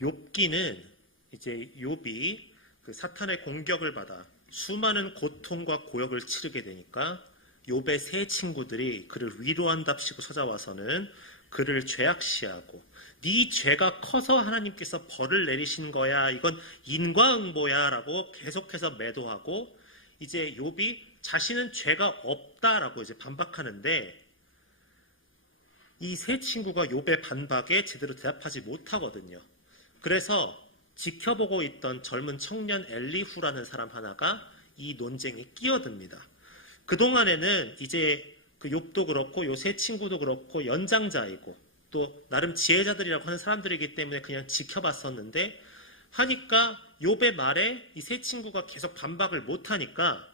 욥기는 이제 욥이 그 사탄의 공격을 받아 수많은 고통과 고역을 치르게 되니까 욥의 세 친구들이 그를 위로한답시고 찾아와서는 그를 죄악시하고 네 죄가 커서 하나님께서 벌을 내리신 거야. 이건 인과응보야라고 계속해서 매도하고 이제 욥이 자신은 죄가 없다라고 이제 반박하는데 이 세 친구가 욥의 반박에 제대로 대답하지 못하거든요. 그래서 지켜보고 있던 젊은 청년 엘리후라는 사람 하나가 이 논쟁에 끼어듭니다. 그동안에는 이제 그 욥도 그렇고 요 세 친구도 그렇고 연장자이고 또 나름 지혜자들이라고 하는 사람들이기 때문에 그냥 지켜봤었는데 하니까 욥의 말에 이 세 친구가 계속 반박을 못 하니까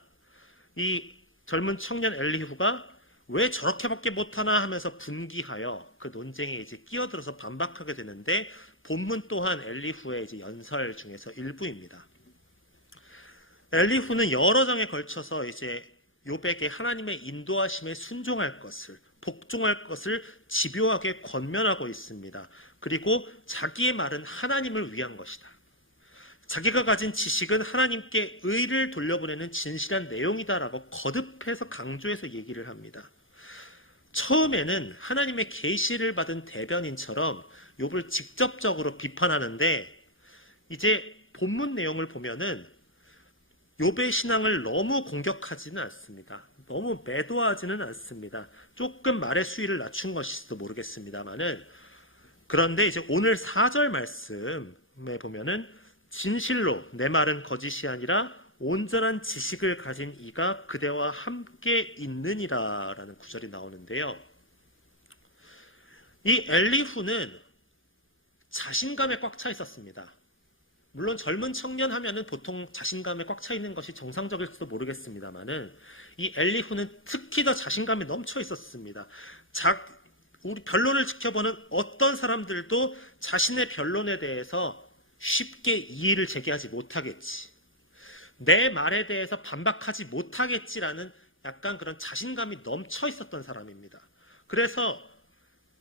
이 젊은 청년 엘리후가 왜 저렇게밖에 못하나 하면서 분기하여 그 논쟁에 이제 끼어들어서 반박하게 되는데 본문 또한 엘리후의 이제 연설 중에서 일부입니다. 엘리후는 여러 장에 걸쳐서 이제 욥에게 하나님의 인도하심에 순종할 것을 복종할 것을 집요하게 권면하고 있습니다. 그리고 자기의 말은 하나님을 위한 것이다. 자기가 가진 지식은 하나님께 의를 돌려보내는 진실한 내용이다라고 거듭해서 강조해서 얘기를 합니다. 처음에는 하나님의 계시를 받은 대변인처럼 욥을 직접적으로 비판하는데 이제 본문 내용을 보면은 욥의 신앙을 너무 공격하지는 않습니다. 너무 매도하지는 않습니다. 조금 말의 수위를 낮춘 것일지도 모르겠습니다만은 그런데 이제 오늘 4절 말씀에 보면은 진실로 내 말은 거짓이 아니라 온전한 지식을 가진 이가 그대와 함께 있느니라라는 구절이 나오는데요. 이 엘리후는 자신감에 꽉 차 있었습니다. 물론 젊은 청년 하면은 보통 자신감에 꽉 차 있는 것이 정상적일지도 모르겠습니다만은 이 엘리후는 특히 더 자신감에 넘쳐 있었습니다. 자, 우리 변론을 지켜보는 어떤 사람들도 자신의 변론에 대해서 쉽게 이의를 제기하지 못하겠지. 내 말에 대해서 반박하지 못하겠지라는 약간 그런 자신감이 넘쳐 있었던 사람입니다. 그래서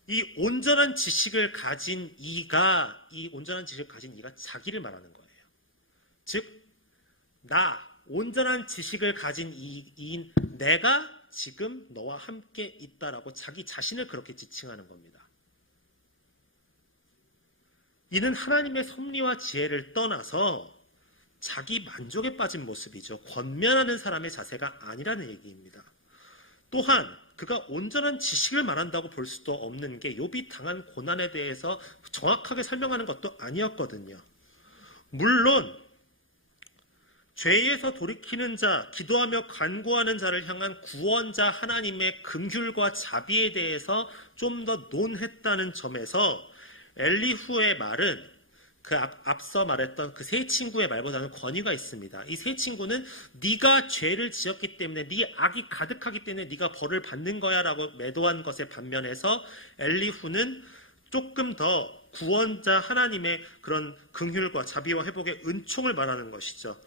이 온전한 지식을 가진 이가 이 온전한 지식을 가진 이가 자기를 말하는 거예요. 즉, 나 온전한 지식을 가진 이인 내가 지금 너와 함께 있다라고 자기 자신을 그렇게 지칭하는 겁니다. 이는 하나님의 섭리와 지혜를 떠나서 자기 만족에 빠진 모습이죠. 권면하는 사람의 자세가 아니라는 얘기입니다. 또한 그가 온전한 지식을 말한다고 볼 수도 없는 게 욥이 당한 고난에 대해서 정확하게 설명하는 것도 아니었거든요. 물론 죄에서 돌이키는 자, 기도하며 간구하는 자를 향한 구원자 하나님의 긍휼과 자비에 대해서 좀 더 논했다는 점에서 엘리후의 말은 그 앞, 서 말했던 그 세 친구의 말보다는 권위가 있습니다. 이 세 친구는 네가 죄를 지었기 때문에 네 악이 가득하기 때문에 네가 벌을 받는 거야라고 매도한 것에 반면에서 엘리후는 조금 더 구원자 하나님의 그런 긍휼과 자비와 회복의 은총을 말하는 것이죠.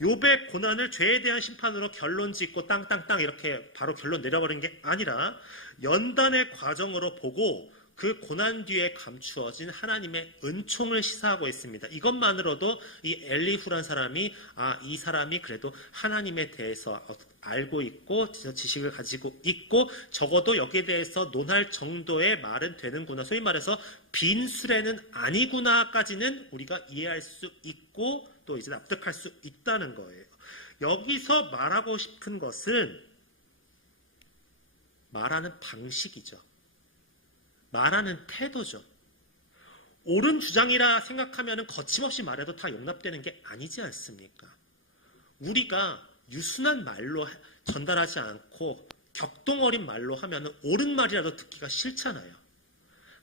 욥의 고난을 죄에 대한 심판으로 결론 짓고 땅땅땅 이렇게 바로 결론 내려버린 게 아니라 연단의 과정으로 보고 그 고난 뒤에 감추어진 하나님의 은총을 시사하고 있습니다. 이것만으로도 이 엘리후란 사람이 아, 이 사람이 그래도 하나님에 대해서 알고 있고 지식을 가지고 있고 적어도 여기에 대해서 논할 정도의 말은 되는구나. 소위 말해서 빈수레는 아니구나까지는 우리가 이해할 수 있고 또 이제 납득할 수 있다는 거예요. 여기서 말하고 싶은 것은 말하는 방식이죠. 말하는 태도죠. 옳은 주장이라 생각하면 거침없이 말해도 다 용납되는 게 아니지 않습니까? 우리가 유순한 말로 전달하지 않고 격동어린 말로 하면 옳은 말이라도 듣기가 싫잖아요.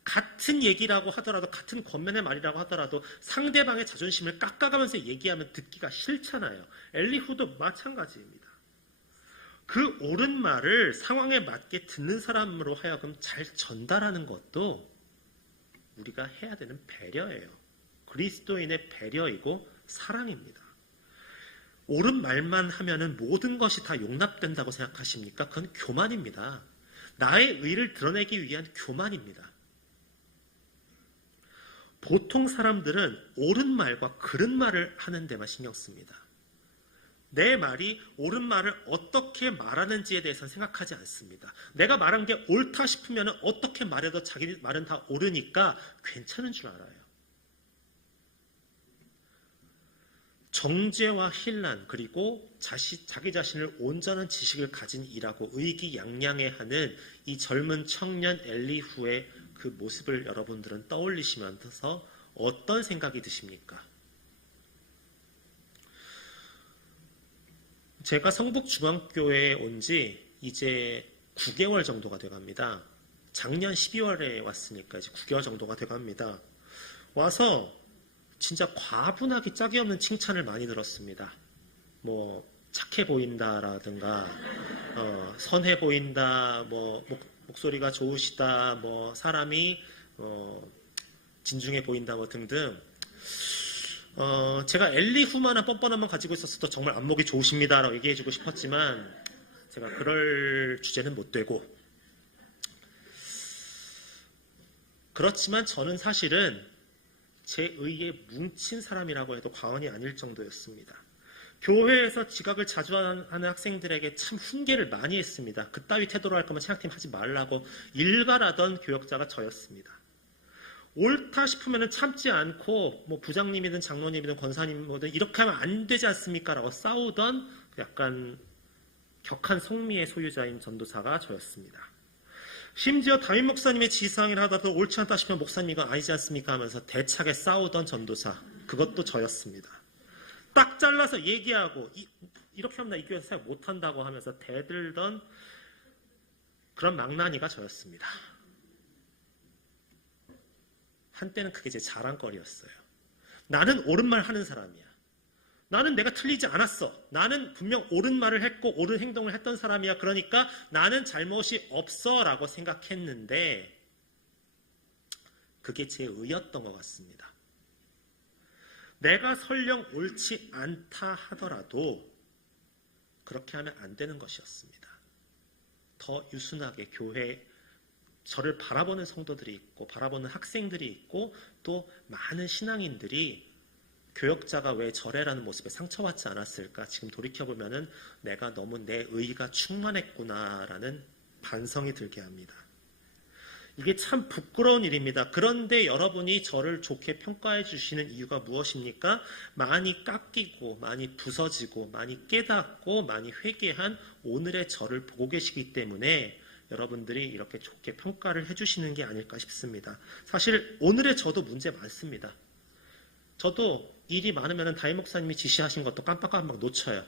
같은 얘기라고 하더라도 같은 겉면의 말이라고 하더라도 상대방의 자존심을 깎아가면서 얘기하면 듣기가 싫잖아요. 엘리후도 마찬가지입니다. 그 옳은 말을 상황에 맞게 듣는 사람으로 하여금 잘 전달하는 것도 우리가 해야 되는 배려예요. 그리스도인의 배려이고 사랑입니다. 옳은 말만 하면은 모든 것이 다 용납된다고 생각하십니까? 그건 교만입니다. 나의 의를 드러내기 위한 교만입니다. 보통 사람들은 옳은 말과 그른 말을 하는 데만 신경 씁니다. 내 말이 옳은 말을 어떻게 말하는지에 대해서는 생각하지 않습니다. 내가 말한 게 옳다 싶으면 어떻게 말해도 자기 말은 다 옳으니까 괜찮은 줄 알아요. 정죄와 힐난 그리고 자시, 자기 자신을 온전한 지식을 가진 이라고 의기양양해하는 이 젊은 청년 엘리후의 그 모습을 여러분들은 떠올리시면서 어떤 생각이 드십니까? 제가 성북중앙교회에 온 지 이제 9개월 정도가 돼갑니다. 작년 12월에 왔으니까 이제 9개월 정도가 돼갑니다. 와서 진짜 과분하게 짝이 없는 칭찬을 많이 들었습니다. 뭐 착해 보인다라든가 어, 선해 보인다, 뭐 목, 목소리가 좋으시다, 뭐 사람이 어, 진중해 보인다, 뭐 등등. 어, 제가 엘리 후만한 뻔뻔함만 가지고 있었어도 정말 안목이 좋으십니다라고 얘기해주고 싶었지만 제가 그럴 주제는 못 되고 그렇지만 저는 사실은 제 의에 뭉친 사람이라고 해도 과언이 아닐 정도였습니다. 교회에서 지각을 자주 하는 학생들에게 참 훈계를 많이 했습니다. 그따위 태도로 할 거면 체학팀 하지 말라고 일갈하던 교역자가 저였습니다. 옳다 싶으면 참지 않고 뭐 부장님이든 장로님이든 권사님이든 이렇게 하면 안 되지 않습니까 라고 싸우던 약간 격한 성미의 소유자인 전도사가 저였습니다. 심지어 담임 목사님의 지상을 하다도 옳지 않다 싶으면 목사님 이건 아니지 않습니까 하면서 대차게 싸우던 전도사 그것도 저였습니다. 딱 잘라서 얘기하고 이, 렇게 하면 나 이 교회에서 못한다고 하면서 대들던 그런 망나니가 저였습니다. 한때는 그게 제 자랑거리였어요. 나는 옳은 말 하는 사람이야. 나는 내가 틀리지 않았어. 나는 분명 옳은 말을 했고 옳은 행동을 했던 사람이야. 그러니까 나는 잘못이 없어 라고 생각했는데 그게 제 의였던 것 같습니다. 내가 설령 옳지 않다 하더라도 그렇게 하면 안 되는 것이었습니다. 더 유순하게 교회 저를 바라보는 성도들이 있고 바라보는 학생들이 있고 또 많은 신앙인들이 교역자가 왜 저래라는 모습에 상처받지 않았을까 지금 돌이켜보면은 내가 너무 내 의가 충만했구나라는 반성이 들게 합니다. 이게 참 부끄러운 일입니다. 그런데 여러분이 저를 좋게 평가해 주시는 이유가 무엇입니까? 많이 깎이고, 많이 부서지고, 많이 깨닫고, 많이 회개한 오늘의 저를 보고 계시기 때문에 여러분들이 이렇게 좋게 평가를 해주시는 게 아닐까 싶습니다. 사실 오늘의 저도 문제 많습니다. 저도 일이 많으면 담임 목사님이 지시하신 것도 깜빡깜빡 놓쳐요.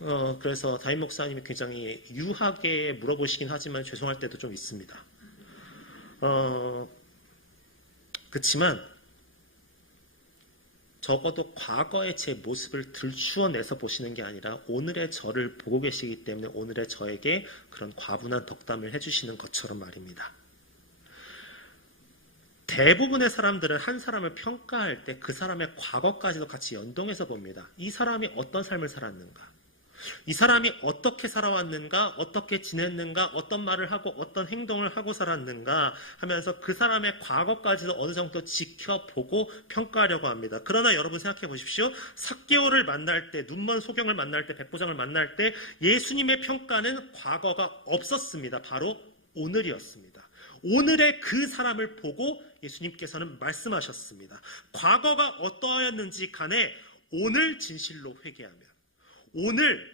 어, 그래서 담임 목사님이 굉장히 유하게 물어보시긴 하지만 죄송할 때도 좀 있습니다. 어, 그렇지만 적어도 과거의 제 모습을 들추어내서 보시는 게 아니라 오늘의 저를 보고 계시기 때문에 오늘의 저에게 그런 과분한 덕담을 해주시는 것처럼 말입니다. 대부분의 사람들은 한 사람을 평가할 때 그 사람의 과거까지도 같이 연동해서 봅니다. 이 사람이 어떤 삶을 살았는가? 이 사람이 어떻게 살아왔는가, 어떻게 지냈는가, 어떤 말을 하고 어떤 행동을 하고 살았는가 하면서 그 사람의 과거까지도 어느 정도 지켜보고 평가하려고 합니다. 그러나 여러분 생각해 보십시오. 삭개오를 만날 때, 눈먼 소경을 만날 때, 백부장을 만날 때 예수님의 평가는 과거가 없었습니다. 바로 오늘이었습니다. 오늘의 그 사람을 보고 예수님께서는 말씀하셨습니다. 과거가 어떠하였는지 간에 오늘 진실로 회개하며 오늘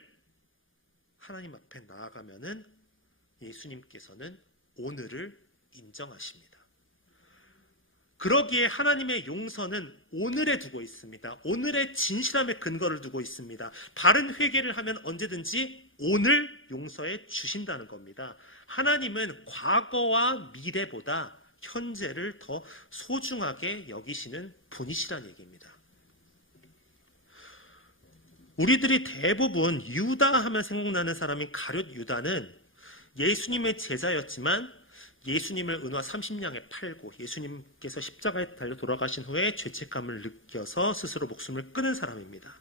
하나님 앞에 나아가면은 예수님께서는 오늘을 인정하십니다. 그러기에 하나님의 용서는 오늘에 두고 있습니다. 오늘의 진실함에 근거를 두고 있습니다. 바른 회개를 하면 언제든지 오늘 용서해 주신다는 겁니다. 하나님은 과거와 미래보다 현재를 더 소중하게 여기시는 분이시란 얘기입니다. 우리들이 대부분 유다 하면 생각나는 사람이 가룟 유다는 예수님의 제자였지만 예수님을 은화 30냥에 팔고 예수님께서 십자가에 달려 돌아가신 후에 죄책감을 느껴서 스스로 목숨을 끊은 사람입니다.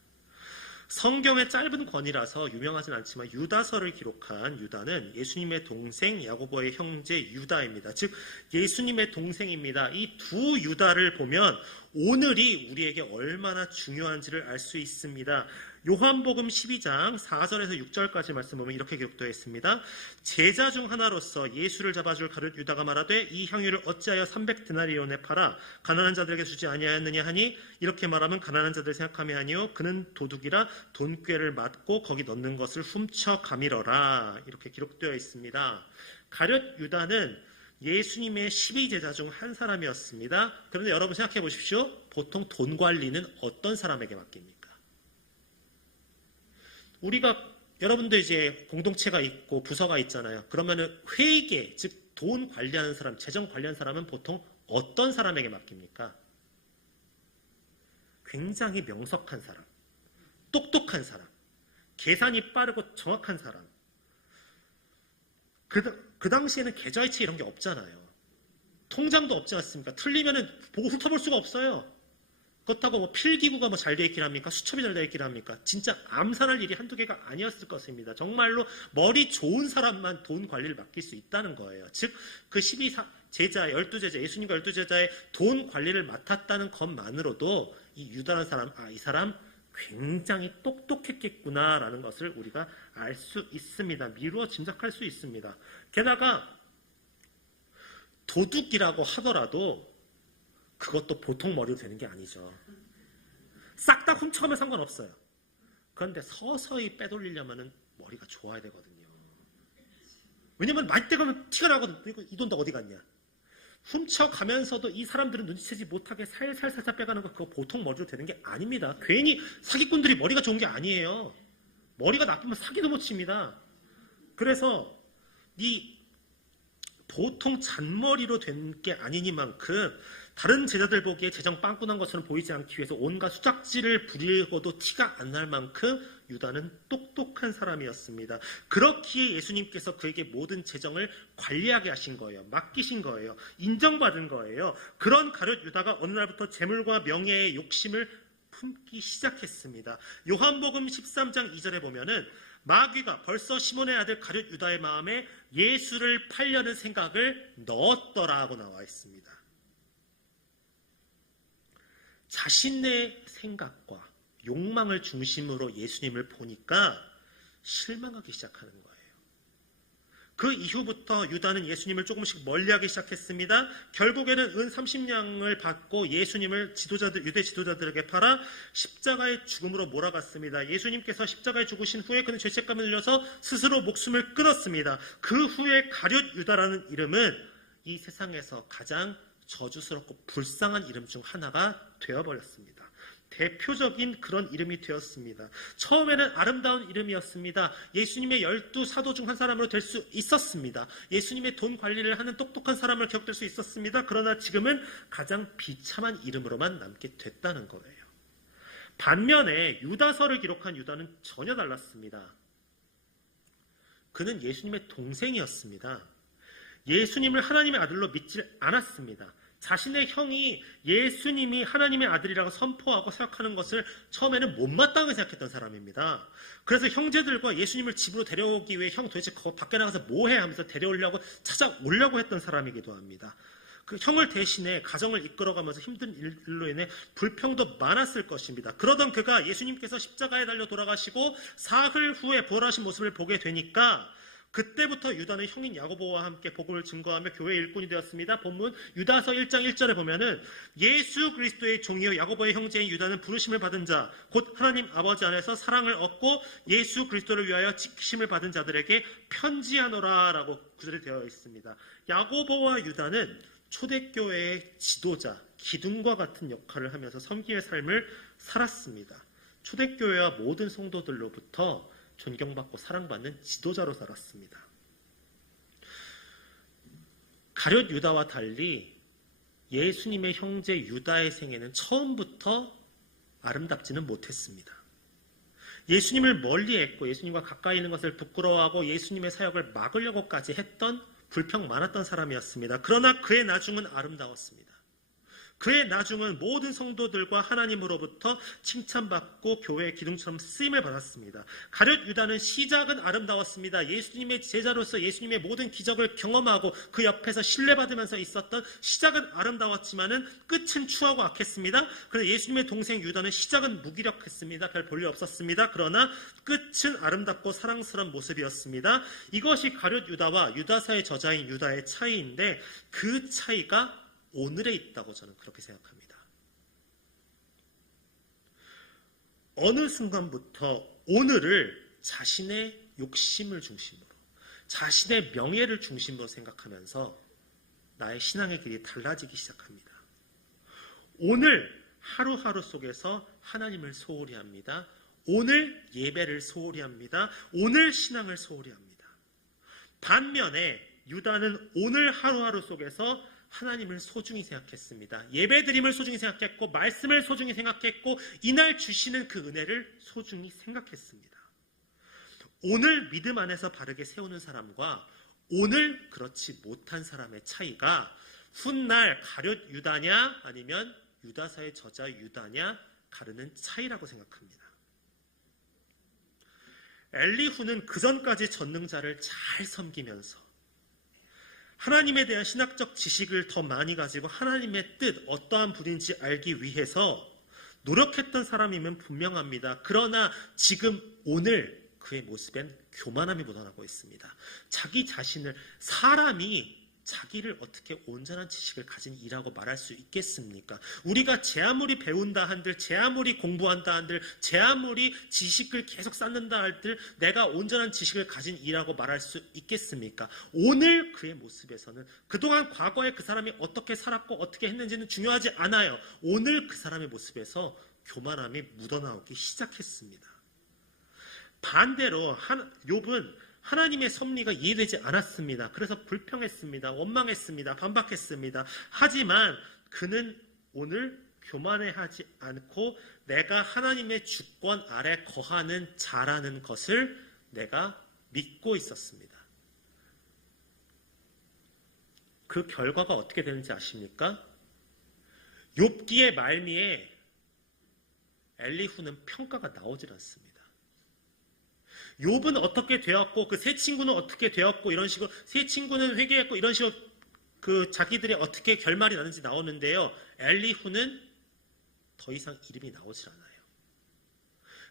성경의 짧은 권이라서 유명하진 않지만 유다서를 기록한 유다는 예수님의 동생 야고보의 형제 유다입니다. 즉 예수님의 동생입니다. 이 두 유다를 보면 오늘이 우리에게 얼마나 중요한지를 알 수 있습니다. 요한복음 12장 4절에서 6절까지 말씀 보면 이렇게 기록되어 있습니다. 제자 중 하나로서 예수를 잡아줄 가룟 유다가 말하되 이 향유를 어찌하여 300데나리온에 팔아 가난한 자들에게 주지 아니하였느냐 하니 이렇게 말하면 가난한 자들 생각함이 아니요 그는 도둑이라 돈꾀를 맞고 거기 넣는 것을 훔쳐 가밀어라 이렇게 기록되어 있습니다. 가룟 유다는 예수님의 12제자 중 한 사람이었습니다. 그런데 여러분 생각해 보십시오. 보통 돈 관리는 어떤 사람에게 맡깁니까? 우리가 여러분들 이제 공동체가 있고 부서가 있잖아요. 그러면은 회계, 즉 돈 관리하는 사람, 재정 관리하는 사람은 보통 어떤 사람에게 맡깁니까? 굉장히 명석한 사람, 똑똑한 사람, 계산이 빠르고 정확한 사람. 그, 그 당시에는 계좌이체 이런 게 없잖아요. 통장도 없지 않습니까? 틀리면은 보고 훑어볼 수가 없어요. 그렇다고 뭐 필기구가 뭐 잘 돼 있긴 합니까? 수첩이 잘 돼 있긴 합니까? 진짜 암산할 일이 한두 개가 아니었을 것입니다. 정말로 머리 좋은 사람만 돈 관리를 맡길 수 있다는 거예요. 즉, 그 12사, 제자, 12제자, 예수님과 12제자의 돈 관리를 맡았다는 것만으로도 이 유다라는 사람, 아, 이 사람 굉장히 똑똑했겠구나라는 것을 우리가 알 수 있습니다. 미루어 짐작할 수 있습니다. 게다가 도둑이라고 하더라도 그것도 보통 머리로 되는 게 아니죠. 싹 다 훔쳐가면 상관없어요. 그런데 서서히 빼돌리려면 머리가 좋아야 되거든요. 왜냐면 떼가면 티가 나거든. 이거 이 돈 다 어디 갔냐. 훔쳐가면서도 이 사람들은 눈치채지 못하게 살살살살 빼가는 거 그거 보통 머리로 되는 게 아닙니다. 괜히 사기꾼들이 머리가 좋은 게 아니에요. 머리가 나쁘면 사기도 못 칩니다. 그래서 이 보통 잔머리로 된 게 아니니만큼 다른 제자들 보기에 재정 빵꾸난 것처럼 보이지 않기 위해서 온갖 수작질을 부리고도 티가 안 날 만큼 유다는 똑똑한 사람이었습니다. 그렇기에 예수님께서 그에게 모든 재정을 관리하게 하신 거예요. 맡기신 거예요. 인정받은 거예요. 그런 가룟 유다가 어느 날부터 재물과 명예의 욕심을 품기 시작했습니다. 요한복음 13장 2절에 보면은 마귀가 벌써 시몬의 아들 가룟 유다의 마음에 예수를 팔려는 생각을 넣었더라고 나와 있습니다. 자신의 생각과 욕망을 중심으로 예수님을 보니까 실망하기 시작하는 거예요. 그 이후부터 유다는 예수님을 조금씩 멀리하기 시작했습니다. 결국에는 은 30냥을 받고 예수님을 지도자들 유대 지도자들에게 팔아 십자가의 죽음으로 몰아갔습니다. 예수님께서 십자가에 죽으신 후에 그는 죄책감을 들려서 스스로 목숨을 끊었습니다. 그 후에 가룟 유다라는 이름은 이 세상에서 가장 저주스럽고 불쌍한 이름 중 하나가 되어버렸습니다. 대표적인 그런 이름이 되었습니다. 처음에는 아름다운 이름이었습니다. 예수님의 열두 사도 중 한 사람으로 될 수 있었습니다. 예수님의 돈 관리를 하는 똑똑한 사람을 기억될 수 있었습니다. 그러나 지금은 가장 비참한 이름으로만 남게 됐다는 거예요. 반면에 유다서를 기록한 유다는 전혀 달랐습니다. 그는 예수님의 동생이었습니다. 예수님을 하나님의 아들로 믿지 않았습니다. 자신의 형이 예수님이 하나님의 아들이라고 선포하고 생각하는 것을 처음에는 못마땅하게 생각했던 사람입니다. 그래서 형제들과 예수님을 집으로 데려오기 위해 형 도대체 거 밖에 나가서 뭐해 하면서 데려오려고 찾아오려고 했던 사람이기도 합니다. 그 형을 대신해 가정을 이끌어가면서 힘든 일로 인해 불평도 많았을 것입니다. 그러던 그가 예수님께서 십자가에 달려 돌아가시고 사흘 후에 부활하신 모습을 보게 되니까 그때부터 유다는 형인 야고보와 함께 복음을 증거하며 교회 일꾼이 되었습니다. 본문 유다서 1장 1절에 보면은 예수 그리스도의 종이요 야고보의 형제인 유다는 부르심을 받은 자, 곧 하나님 아버지 안에서 사랑을 얻고 예수 그리스도를 위하여 지키심을 받은 자들에게 편지하노라라고 구절이 되어 있습니다. 야고보와 유다는 초대교회의 지도자, 기둥과 같은 역할을 하면서 섬기의 삶을 살았습니다. 초대교회와 모든 성도들로부터 존경받고 사랑받는 지도자로 살았습니다. 가룟 유다와 달리 예수님의 형제 유다의 생애는 처음부터 아름답지는 못했습니다. 예수님을 멀리했고 예수님과 가까이 있는 것을 부끄러워하고 예수님의 사역을 막으려고까지 했던 불평 많았던 사람이었습니다. 그러나 그의 나중은 아름다웠습니다. 그의 나중은 모든 성도들과 하나님으로부터 칭찬받고 교회의 기둥처럼 쓰임을 받았습니다. 가룟 유다는 시작은 아름다웠습니다. 예수님의 제자로서 예수님의 모든 기적을 경험하고 그 옆에서 신뢰받으면서 있었던 시작은 아름다웠지만은 끝은 추하고 악했습니다. 그래서 예수님의 동생 유다는 시작은 무기력했습니다. 별 볼일 없었습니다. 그러나 끝은 아름답고 사랑스러운 모습이었습니다. 이것이 가룟 유다와 유다사의 저자인 유다의 차이인데 그 차이가 오늘에 있다고 저는 그렇게 생각합니다. 어느 순간부터 오늘을 자신의 욕심을 중심으로, 자신의 명예를 중심으로 생각하면서 나의 신앙의 길이 달라지기 시작합니다. 오늘 하루하루 속에서 하나님을 소홀히 합니다. 오늘 예배를 소홀히 합니다. 오늘 신앙을 소홀히 합니다. 반면에 유다는 오늘 하루하루 속에서 하나님을 소중히 생각했습니다. 예배드림을 소중히 생각했고 말씀을 소중히 생각했고 이날 주시는 그 은혜를 소중히 생각했습니다. 오늘 믿음 안에서 바르게 세우는 사람과 오늘 그렇지 못한 사람의 차이가 훗날 가룟 유다냐 아니면 유다사의 저자 유다냐 가르는 차이라고 생각합니다. 엘리후는 그 전까지 전능자를 잘 섬기면서 하나님에 대한 신학적 지식을 더 많이 가지고 하나님의 뜻, 어떠한 분인지 알기 위해서 노력했던 사람이면 분명합니다. 그러나 지금 오늘 그의 모습엔 교만함이 묻어나고 있습니다. 자기 자신을 사람이 자기를 어떻게 온전한 지식을 가진 이라고 말할 수 있겠습니까? 우리가 제 아무리 배운다 한들, 제 아무리 공부한다 한들, 제 아무리 지식을 계속 쌓는다 한들, 내가 온전한 지식을 가진 이라고 말할 수 있겠습니까? 오늘 그의 모습에서는 그동안 과거에 그 사람이 어떻게 살았고 어떻게 했는지는 중요하지 않아요. 오늘 그 사람의 모습에서 교만함이 묻어나오기 시작했습니다. 반대로 한, 욥은 하나님의 섭리가 이해되지 않았습니다. 그래서 불평했습니다. 원망했습니다. 반박했습니다. 하지만 그는 오늘 교만해하지 않고 내가 하나님의 주권 아래 거하는 자라는 것을 내가 믿고 있었습니다. 그 결과가 어떻게 되는지 아십니까? 욥기의 말미에 엘리후는 평가가 나오질 않습니다. 욥은 어떻게 되었고 그 세 친구는 어떻게 되었고 이런 식으로 세 친구는 회개했고 이런 식으로 그 자기들이 어떻게 결말이 나는지 나오는데요. 엘리후는 더 이상 이름이 나오질 않아요.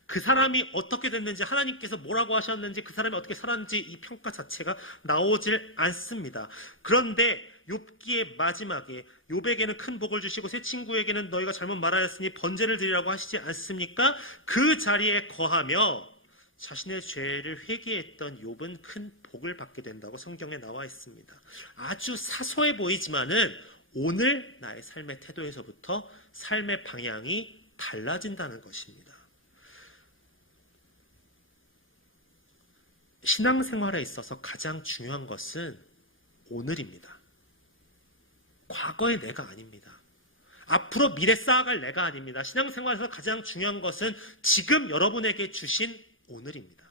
그 사람이 어떻게 됐는지 하나님께서 뭐라고 하셨는지 그 사람이 어떻게 살았는지 이 평가 자체가 나오질 않습니다. 그런데 욥기의 마지막에 욥에게는 큰 복을 주시고 세 친구에게는 너희가 잘못 말하였으니 번제를 드리라고 하시지 않습니까? 그 자리에 거하며 자신의 죄를 회개했던 욥은 큰 복을 받게 된다고 성경에 나와 있습니다. 아주 사소해 보이지만은 오늘 나의 삶의 태도에서부터 삶의 방향이 달라진다는 것입니다. 신앙생활에 있어서 가장 중요한 것은 오늘입니다. 과거의 내가 아닙니다. 앞으로 미래 쌓아갈 내가 아닙니다. 신앙생활에서 가장 중요한 것은 지금 여러분에게 주신 오늘입니다.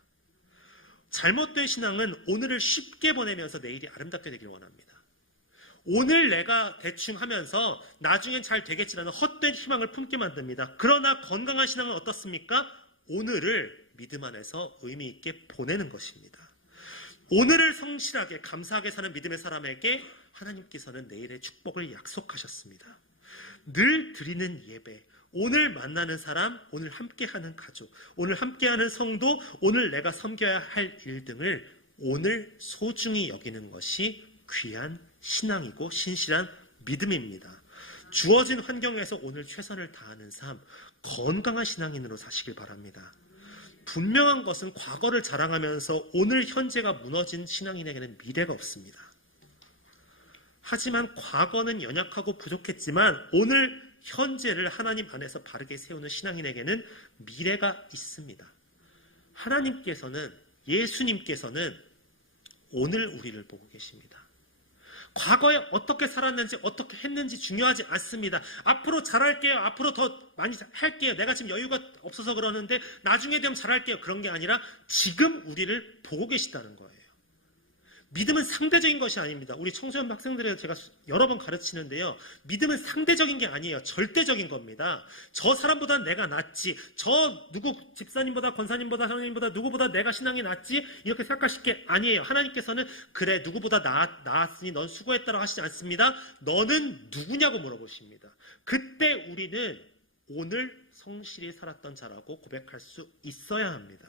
잘못된 신앙은 오늘을 쉽게 보내면서 내일이 아름답게 되길 원합니다. 오늘 내가 대충 하면서 나중엔 잘 되겠지라는 헛된 희망을 품게 만듭니다. 그러나 건강한 신앙은 어떻습니까? 오늘을 믿음 안에서 의미 있게 보내는 것입니다. 오늘을 성실하게 감사하게 사는 믿음의 사람에게 하나님께서는 내일의 축복을 약속하셨습니다. 늘 드리는 예배, 오늘 만나는 사람, 오늘 함께하는 가족, 오늘 함께하는 성도, 오늘 내가 섬겨야 할 일 등을 오늘 소중히 여기는 것이 귀한 신앙이고 신실한 믿음입니다. 주어진 환경에서 오늘 최선을 다하는 삶, 건강한 신앙인으로 사시길 바랍니다. 분명한 것은 과거를 자랑하면서 오늘 현재가 무너진 신앙인에게는 미래가 없습니다. 하지만 과거는 연약하고 부족했지만 오늘 현재를 하나님 안에서 바르게 세우는 신앙인에게는 미래가 있습니다. 하나님께서는 예수님께서는 오늘 우리를 보고 계십니다. 과거에 어떻게 살았는지 어떻게 했는지 중요하지 않습니다. 앞으로 잘할게요. 앞으로 더 많이 할게요. 내가 지금 여유가 없어서 그러는데 나중에 되면 잘할게요. 그런 게 아니라 지금 우리를 보고 계시다는 거예요. 믿음은 상대적인 것이 아닙니다. 우리 청소년 학생들에게 제가 수- 여러 번 가르치는데요. 믿음은 상대적인 게 아니에요. 절대적인 겁니다. 저 사람보다 내가 낫지. 저 누구 집사님보다 권사님보다 성령님보다 누구보다 내가 신앙이 낫지. 이렇게 생각하실 게 아니에요. 하나님께서는 그래 누구보다 나, 나았으니 넌 수고했다라고 하시지 않습니다. 너는 누구냐고 물어보십니다. 그때 우리는 오늘 성실히 살았던 자라고 고백할 수 있어야 합니다.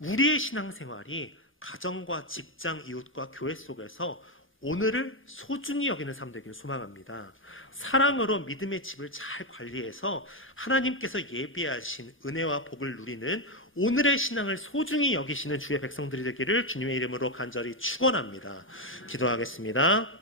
우리의 신앙생활이 가정과 직장, 이웃과 교회 속에서 오늘을 소중히 여기는 삶 되기를 소망합니다. 사랑으로 믿음의 집을 잘 관리해서 하나님께서 예비하신 은혜와 복을 누리는 오늘의 신앙을 소중히 여기시는 주의 백성들이 되기를 주님의 이름으로 간절히 축원합니다. 기도하겠습니다.